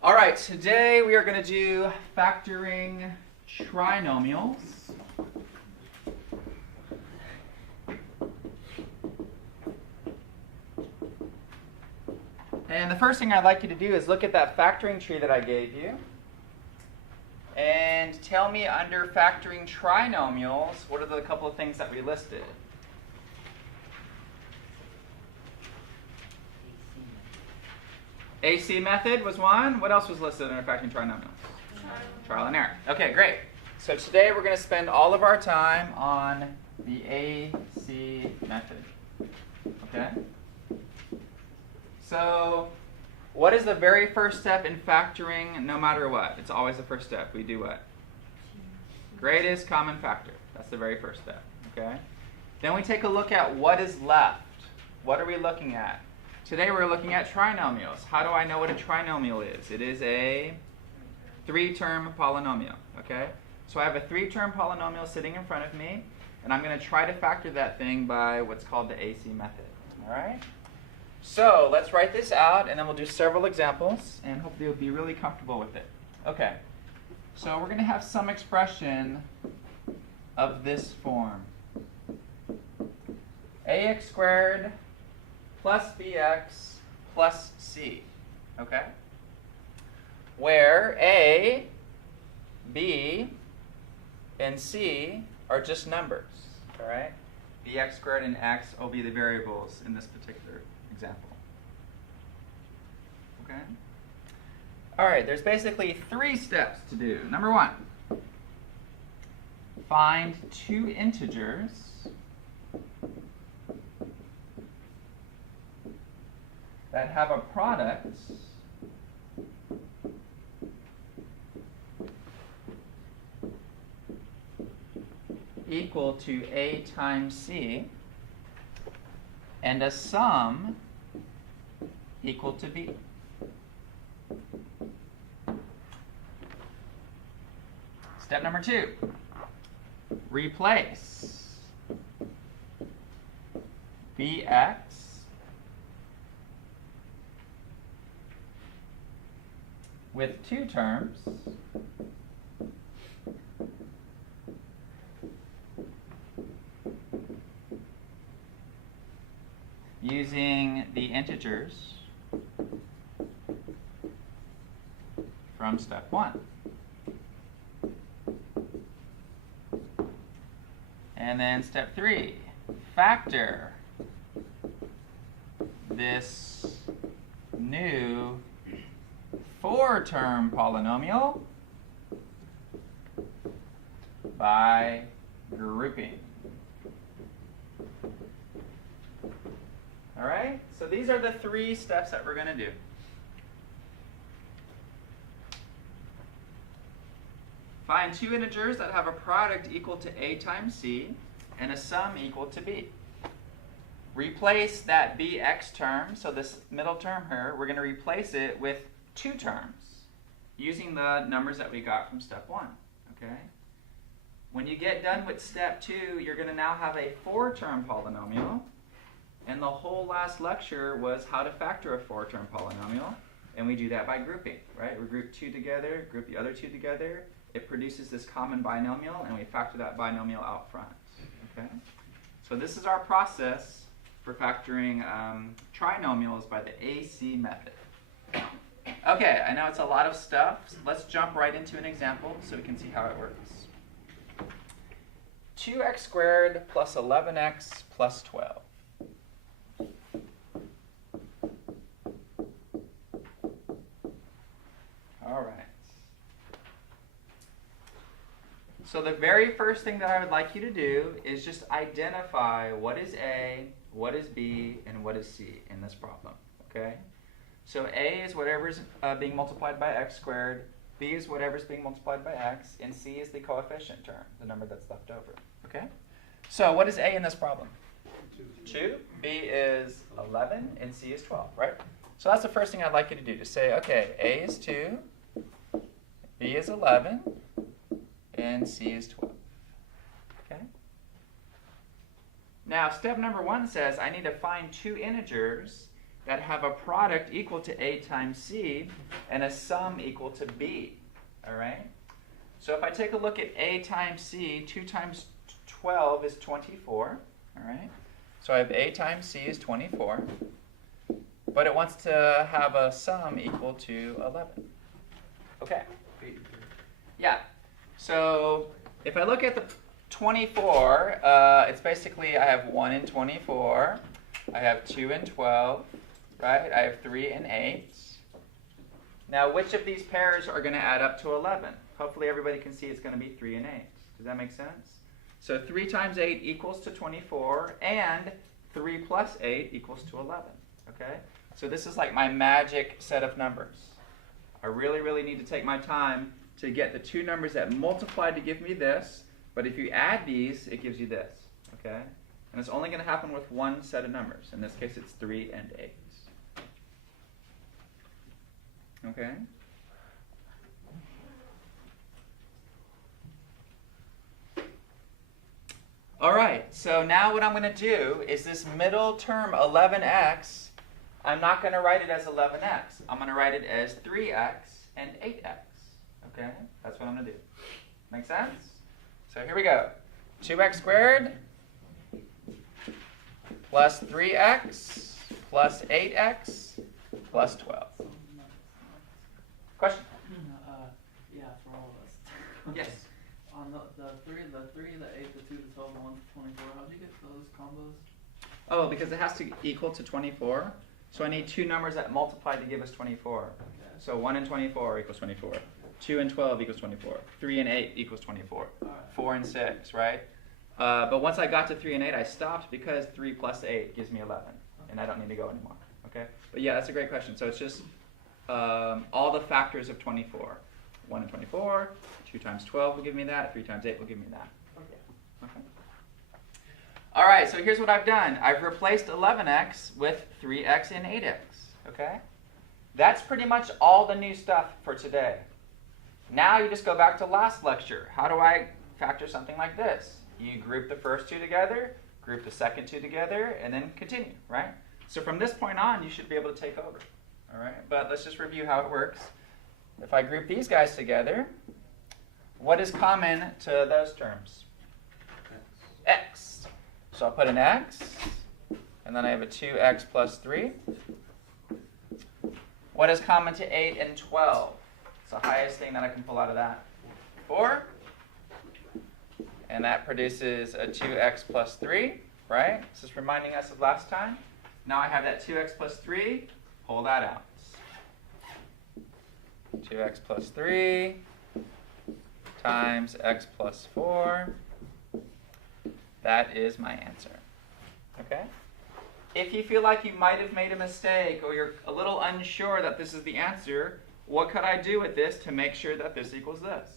All right, today we are going to do factoring trinomials. And the first thing I'd like you to do is look at that factoring tree that I gave you and tell me under factoring trinomials, what are the couple of things that we listed? AC method was one. What else was listed under factoring trinomials? Trial and error. Okay, great. So today we're going to spend all of our time on the AC method. Okay? So what is the very first step in factoring no matter what? It's always the first step. We do what? Greatest common factor. That's the very first step. Okay? Then we take a look at what is left. What are we looking at? Today we're looking at trinomials. How do I know what a trinomial is? It is a three-term polynomial. Okay? So I have a three-term polynomial sitting in front of me, and I'm going to try to factor that thing by what's called the AC method. All right? So let's write this out, and then we'll do several examples, and hopefully you'll be really comfortable with it. Okay. So we're going to have some expression of this form. ax squared plus bx plus c. Okay? Where a, b, and c are just numbers. All right? Bx squared and x will be the variables in this particular example. Okay? All right, there's basically three steps to do. Number one, find two integers that have a product equal to a times c and a sum equal to b. Step number two, replace bx with two terms using the integers from step one. And then step three, factor this new four-term polynomial by grouping. All right? So these are the three steps that we're going to do. Find two integers that have a product equal to a times c and a sum equal to b. Replace that bx term, so this middle term here, we're going to replace it with two terms using the numbers that we got from step one. Okay? When you get done with step two, you're going to now have a four-term polynomial. And the whole last lecture was how to factor a four-term polynomial. And we do that by grouping, right? We group two together, group the other two together. It produces this common binomial, and we factor that binomial out front. Okay? So this is our process for factoring trinomials by the AC method. Okay, I know it's a lot of stuff. So let's jump right into an example so we can see how it works. 2x squared plus 11x plus 12. All right. So the very first thing that I would like you to do is just identify what is A, what is B, and what is C in this problem. Okay? So A is whatever is being multiplied by x squared, B is whatever is being multiplied by x, and C is the coefficient term, the number that's left over. Okay? So what is A in this problem? 2. B is 11, and C is 12, right? So that's the first thing I'd like you to do, to say, okay, A is 2, B is 11, and C is 12. Okay? Now, step number 1 says I need to find two integers that have a product equal to A times C and a sum equal to B. All right? So if I take a look at A times C, 2 times 12 is 24. All right? So I have A times C is 24. But it wants to have a sum equal to 11. Okay. Yeah. So if I look at the 24, it's basically I have 1 in 24. I have 2 in 12. Right? I have 3 and 8. Now, which of these pairs are going to add up to 11? Hopefully everybody can see it's going to be 3 and 8. Does that make sense? So 3 times 8 equals to 24, and 3 plus 8 equals to 11. Okay? So this is like my magic set of numbers. I really, really need to take my time to get the two numbers that multiply to give me this, but if you add these, it gives you this. Okay? And it's only going to happen with one set of numbers. In this case, it's 3 and 8. Okay? All right, so now what I'm going to do is this middle term, 11x, I'm not going to write it as 11x. I'm going to write it as 3x and 8x. Okay? That's what I'm going to do. Make sense? So here we go. 2x squared plus 3x plus 8x plus 12. Question? Yeah, for all of us. Yes. On the 3, the 8, the 2, the 12, the 1 to 24, how do you get those combos? Oh, because it has to equal to 24. So I need two numbers that multiply to give us 24. Okay. So 1 and 24 equals 24. 2 and 12 equals 24. 3 and 8 equals 24. All right. 4 and 6, right? But once I got to 3 and 8, I stopped because 3 plus 8 gives me 11. And I don't need to go anymore. Okay? But yeah, that's a great question. So it's just all the factors of 24. 1 and 24, 2 times 12 will give me that, 3 times 8 will give me that. Okay. All right, so here's what I've done. I've replaced 11x with 3x and 8x. Okay? That's pretty much all the new stuff for today. Now you just go back to last lecture. How do I factor something like this? You group the first two together, group the second two together, and then continue, right? So from this point on, you should be able to take over. All right, but let's just review how it works. If I group these guys together, what is common to those terms? X. So I'll put an x, and then I have a 2x plus 3. What is common to 8 and 12? It's the highest thing that I can pull out of that. 4. And that produces a 2x plus 3, right? This is reminding us of last time. Now I have that 2x plus 3. Pull that out. 2x plus 3 times x plus 4. That is my answer. Okay? If you feel like you might have made a mistake or you're a little unsure that this is the answer, what could I do with this to make sure that this equals this?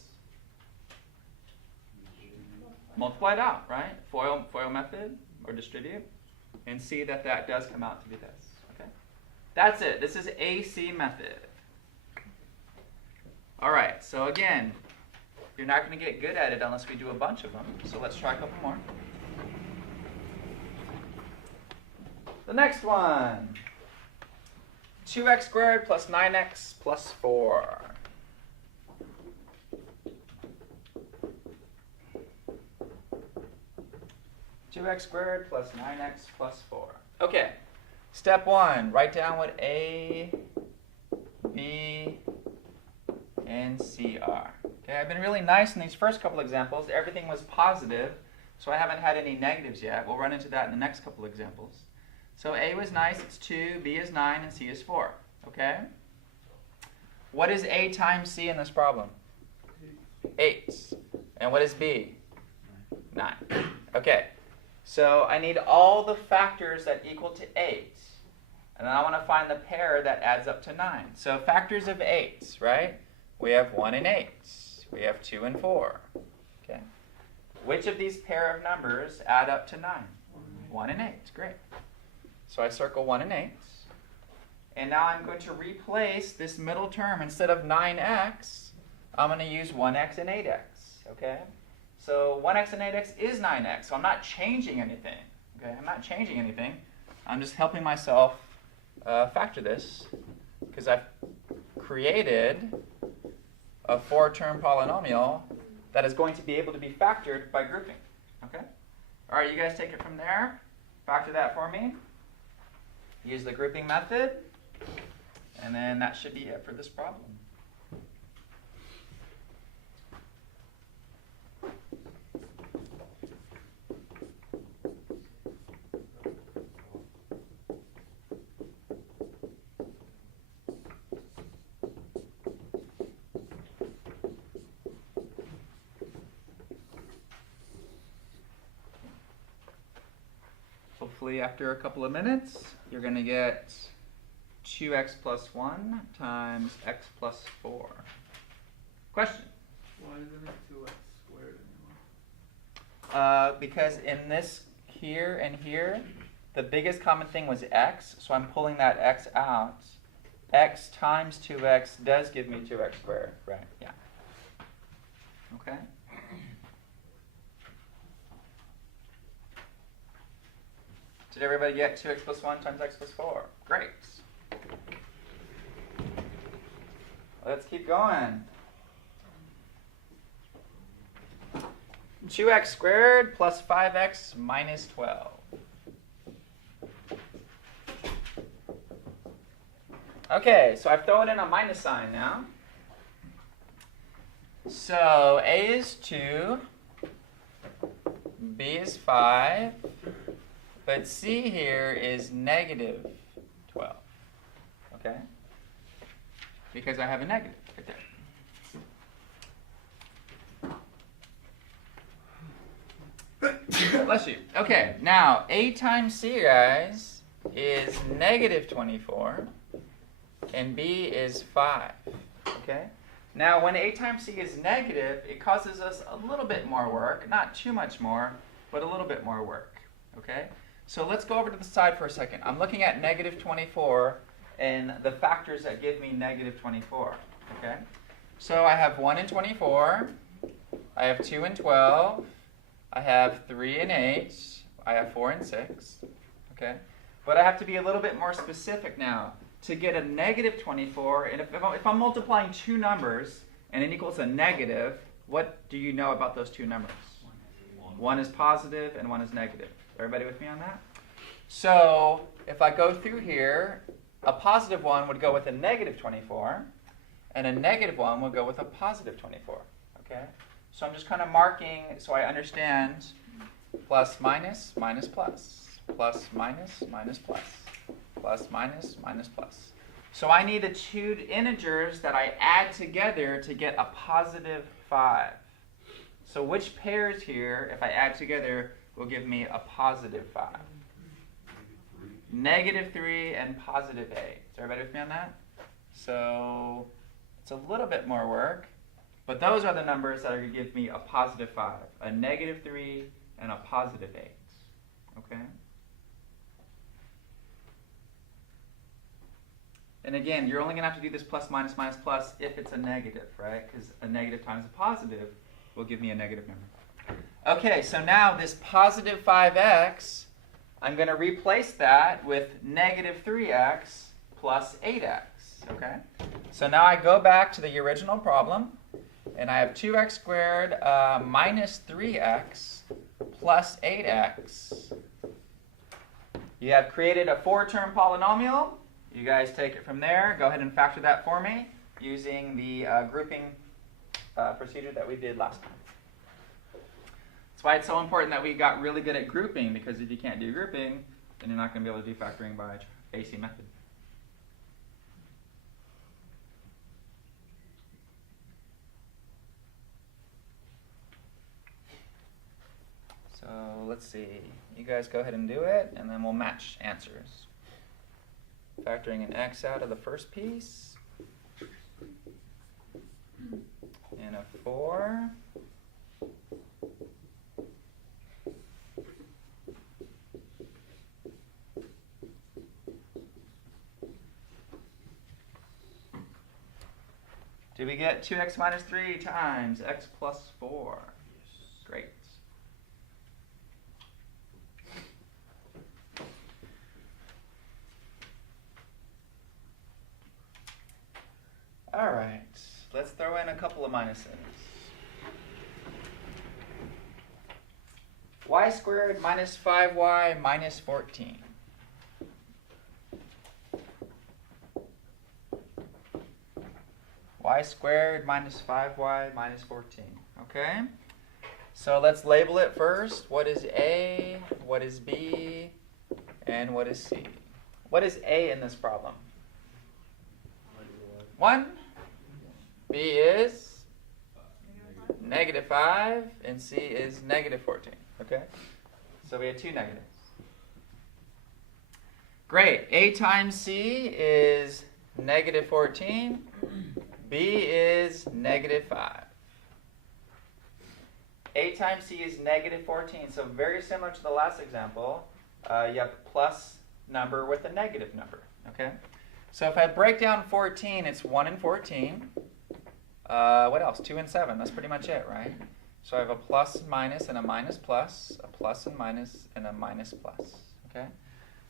Multiply it out, right? FOIL method or distribute, and see that that does come out to be this. Okay? That's it. This is AC method. All right, so again, you're not going to get good at it unless we do a bunch of them. So let's try a couple more. The next one. 2x squared plus 9x plus 4. X squared plus 9x plus 4. Okay, step 1, write down what A, B, and C are. Okay, I've been really nice in these first couple examples. Everything was positive, so I haven't had any negatives yet. We'll run into that in the next couple examples. So A was nice, it's 2, B is 9, and C is 4. Okay? What is A times C in this problem? 8. And what is B? 9. Okay. So I need all the factors that equal to 8. And then I want to find the pair that adds up to 9. So factors of 8, right? We have 1 and 8. We have 2 and 4. Okay. Which of these pair of numbers add up to 9? 1 and 8. Great. So I circle 1 and 8. And now I'm going to replace this middle term. Instead of 9x, I'm going to use 1x and 8x. Okay? So 1x and 8x is 9x. So I'm not changing anything. Okay? I'm not changing anything. I'm just helping myself factor this because I've created a 4-term polynomial that is going to be able to be factored by grouping. Okay? All right, you guys take it from there. Factor that for me. Use the grouping method. And then that should be it for this problem. Hopefully after a couple of minutes, you're going to get 2x plus 1 times x plus 4. Question? Why isn't it 2x squared anymore? Because in this here and here, the biggest common thing was x, so I'm pulling that x out. X times 2x does give me 2x squared, right? Yeah. Okay. Did everybody get 2x plus 1 times x plus 4? Great. Let's keep going. 2x squared plus 5x minus 12. Okay, so I've thrown in a minus sign now. So a is 2, b is 5, but c here is negative 12. Okay? Because I have a negative right there. Bless you. Okay, now a times c, guys, is negative 24, and b is 5. Okay? Now, when a times c is negative, it causes us a little bit more work. Not too much more, but a little bit more work. Okay? So let's go over to the side for a second. I'm looking at negative 24 and the factors that give me negative 24. Okay? So I have 1 and 24. I have 2 and 12. I have 3 and 8. I have 4 and 6. Okay? But I have to be a little bit more specific now. To get a negative 24, and if I'm multiplying two numbers and it equals a negative, what do you know about those two numbers? One is positive and one is negative. Everybody with me on that? So if I go through here, a positive one would go with a negative 24, and a negative one would go with a positive 24. Okay? So I'm just kind of marking so I understand plus, minus, minus, plus. Plus, minus, minus, plus. Plus, minus, minus, plus. So I need the two integers that I add together to get a positive 5. So which pairs here, if I add together, will give me a positive 5? Negative 3 and positive 8. Is everybody with me on that? So it's a little bit more work, but those are the numbers that are going to give me a positive 5, a negative 3, and a positive 8. Okay? And again, you're only going to have to do this plus, minus, minus, plus if it's a negative, right? Because a negative times a positive will give me a negative number. Okay, so now this positive 5x, I'm going to replace that with negative 3x plus 8x, okay? So now I go back to the original problem, and I have 2x squared minus 3x plus 8x. You have created a 4-term polynomial. You guys take it from there. Go ahead and factor that for me using the grouping procedure that we did last time. That's why it's so important that we got really good at grouping, because if you can't do grouping, then you're not going to be able to do factoring by AC method. So let's see. You guys go ahead and do it, and then we'll match answers. Factoring an x out of the first piece, and a 4, do we get 2x minus 3 times x plus 4? Great. a couple of minuses. Y squared minus 5y minus 14. Y squared minus 5y minus 14. Okay? So let's label it first. What is A? What is B? And what is C? What is A in this problem? 1. B is negative 5. And C is negative 14. Okay? So we have two negatives. Great. A times C is negative 14. B is negative 5. A times C is negative 14. So very similar to the last example, you have a plus number with a negative number. Okay? So if I break down 14, it's 1 and 14. What else? 2 and 7. That's pretty much it, right? So I have a plus and minus and a minus plus, a plus and minus and a minus plus. Okay?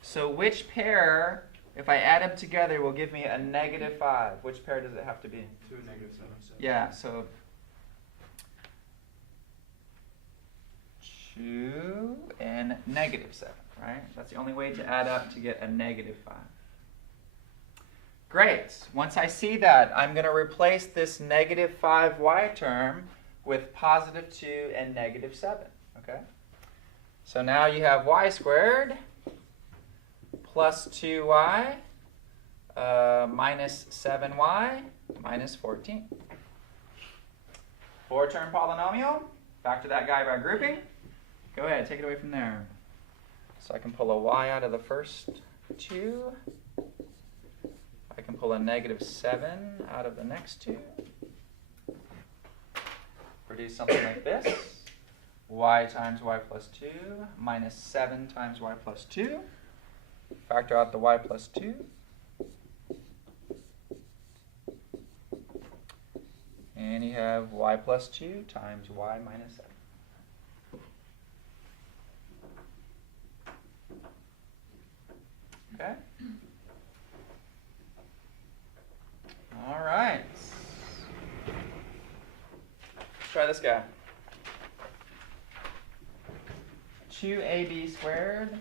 So which pair, if I add them together, will give me a negative 5? Which pair does it have to be? 2 and negative 7. Yeah, so 2 and negative 7, right? That's the only way to add up to get a negative 5. Great. Once I see that, I'm going to replace this negative 5y term with positive 2 and negative 7. Okay? So now you have y squared plus 2y minus 7y minus 14. 4-term polynomial. Back to that guy by grouping. Go ahead, take it away from there. So I can pull a y out of the first 2. I can pull a negative 7 out of the next 2. Produce something like this. Y times y plus 2 minus 7 times y plus 2. Factor out the y plus 2. And you have y plus 2 times y minus 7. Okay? All right. Let's try this guy. 2ab squared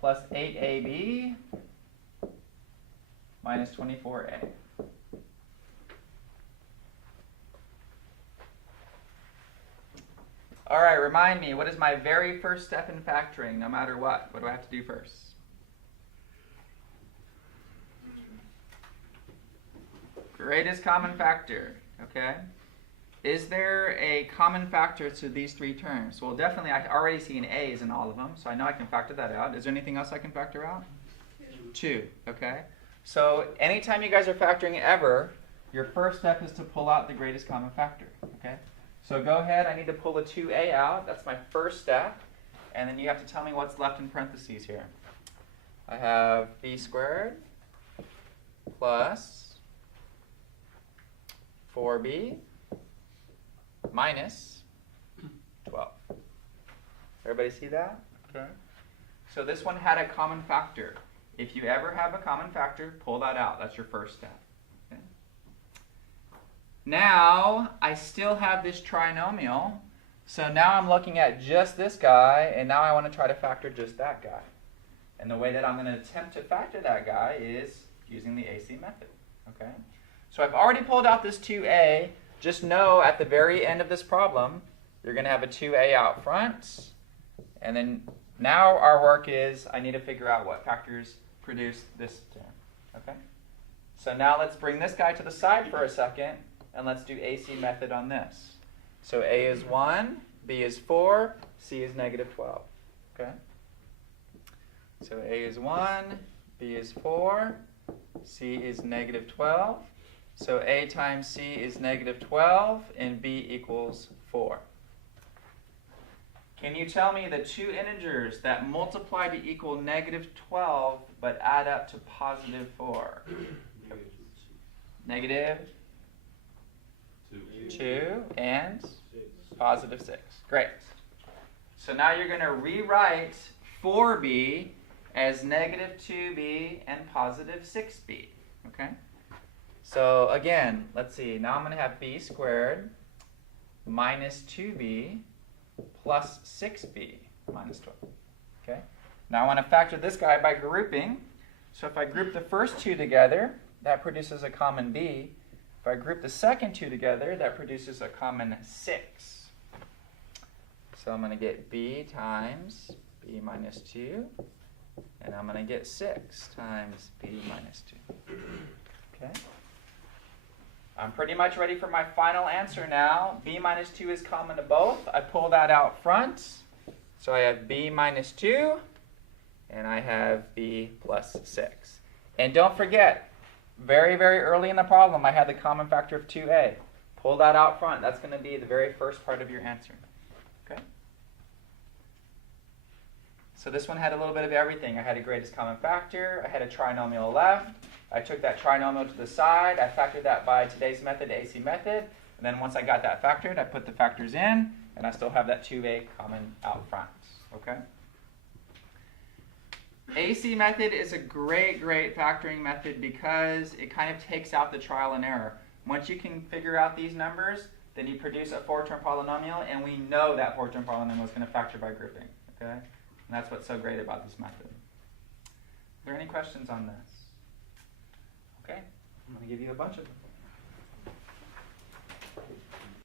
plus 8ab minus 24a. All right, remind me, what is my very first step in factoring, no matter what? What do I have to do first? Greatest common factor, okay? Is there a common factor to these three terms? Well, definitely, I already see an A's in all of them, so I know I can factor that out. Is there anything else I can factor out? 2, okay? So anytime you guys are factoring ever, your first step is to pull out the greatest common factor, okay? So go ahead, I need to pull a 2a out. That's my first step. And then you have to tell me what's left in parentheses here. I have b squared plus 4b minus 12. Everybody see that? Okay. So this one had a common factor. If you ever have a common factor, pull that out. That's your first step. Okay. Now, I still have this trinomial. So now I'm looking at just this guy, and now I want to try to factor just that guy. And the way that I'm going to attempt to factor that guy is using the AC method. Okay. So I've already pulled out this 2a. Just know at the very end of this problem, you're going to have a 2a out front. And then now our work is I need to figure out what factors produce this term. Okay? So now let's bring this guy to the side for a second, and let's do AC method on this. So a is 1, b is 4, c is negative 12. Okay? So a is 1, b is 4, c is negative 12. So a times c is negative 12, and b equals 4. Can you tell me the two integers that multiply to equal negative 12 but add up to positive 4? Negative 2 and positive 6. Great. So now you're going to rewrite 4b as negative 2b and positive 6b. Okay? So again, let's see. Now I'm going to have b squared minus 2b plus 6b minus 12. Okay. Now I want to factor this guy by grouping. So if I group the first two together, that produces a common b. If I group the second two together, that produces a common 6. So I'm going to get b times b minus 2, and I'm going to get 6 times b minus 2. Okay? I'm pretty much ready for my final answer now. B minus 2 is common to both. I pull that out front. So I have b minus 2, and I have b plus 6. And don't forget, very, very early in the problem, I had the common factor of 2a. Pull that out front. That's going to be the very first part of your answer. Okay? So this one had a little bit of everything. I had a greatest common factor. I had a trinomial left. I took that trinomial to the side. I factored that by today's method, the AC method. And then once I got that factored, I put the factors in, and I still have that 2a common out front. Okay? AC method is a great, great factoring method because it kind of takes out the trial and error. Once you can figure out these numbers, then you produce a 4-term polynomial, and we know that 4-term polynomial is going to factor by grouping. Okay? And that's what's so great about this method. Are there any questions on this? Okay, I'm going to give you a bunch of them.